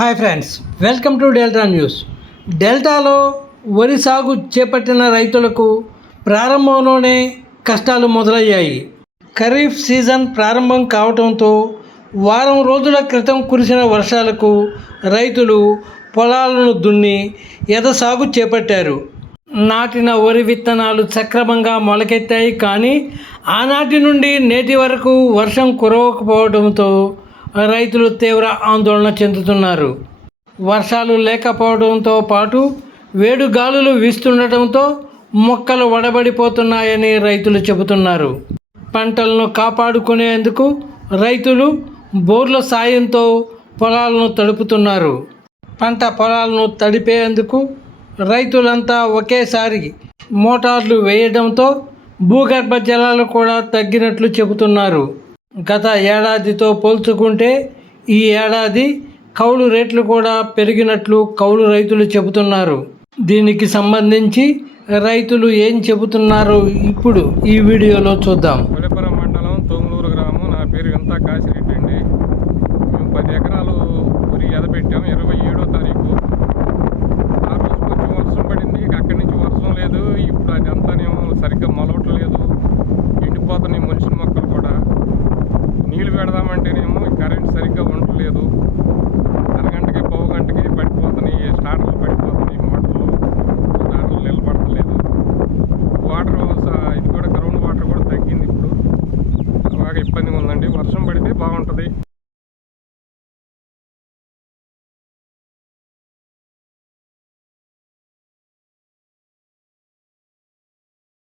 Hi friends welcome to Delta news. డెల్టాలో వరి సాగు చేపట్టిన రైతులకు ప్రారంభంలోనే కష్టాలు మొదలయ్యాయి. ఖరీఫ్ సీజన్ ప్రారంభం కావడంతో వారం రోజుల క్రితం కురిసిన వర్షాలకు రైతులు పొలాలను దున్ని ఎద సాగు చేపట్టారు. నాటిన వరి విత్తనాలు సక్రమంగా మొలకెత్తాయి కానీ ఆనాటి నుండి నేటి వరకు వర్షం కురవకపోవడంతో రైతులు తీవ్ర ఆందోళన చెందుతున్నారు. వర్షాలు లేకపోవడంతో పాటు వేడు గాలులు వీస్తుండటంతో మొక్కలు వడబడిపోతున్నాయని రైతులు చెబుతున్నారు. పంటలను కాపాడుకునేందుకు రైతులు బోర్ల సాయంతో పొలాలను తడుపుతున్నారు. పంట పొలాలను తడిపేందుకు రైతులంతా ఒకేసారి మోటార్లు వేయడంతో భూగర్భ జలాలు కూడా తగ్గినట్లు చెబుతున్నారు. గత ఏడాదితో పోల్చుకుంటే ఈ ఏడాది కౌలు రేట్లు కూడా పెరిగినట్లు కౌలు రైతులు చెబుతున్నారు. దీనికి సంబంధించి రైతులు ఏం చెబుతున్నారు ఇప్పుడు ఈ వీడియోలో చూద్దాం. కొలిపురం మండలం తోములూరు గ్రామం. నా పేరు వింతా కాశిరెడ్డి అండి. మేము పది ఎకరాలు వరి ఎదపెట్టాము ఇరవై ఏడో తారీఖు. ఆ రోజు కొంచెం వర్షం పడింది అక్కడి నుంచి వర్షం లేదు. ఇప్పుడు అది అంతానేమో సరిగ్గా మొలవట్లేదు. ఎండిపోతున్నాయి మనుషులు పెడదామంటేనేమో కరెంట్ సరిగ్గా ఉండలేదు. అరగంటకి పావు గంటకి పడిపోతున్నాయి. స్టార్టర్లు పడిపోతున్నాయి. మోటార్లు స్టార్టర్లు నిలబడలేదు. వాటర్ ఇది కూడా గ్రౌండ్ వాటర్ కూడా తగ్గింది ఇప్పుడు. బాగా ఇబ్బందిగా ఉందండి. వర్షం పడితే బాగుంటుంది.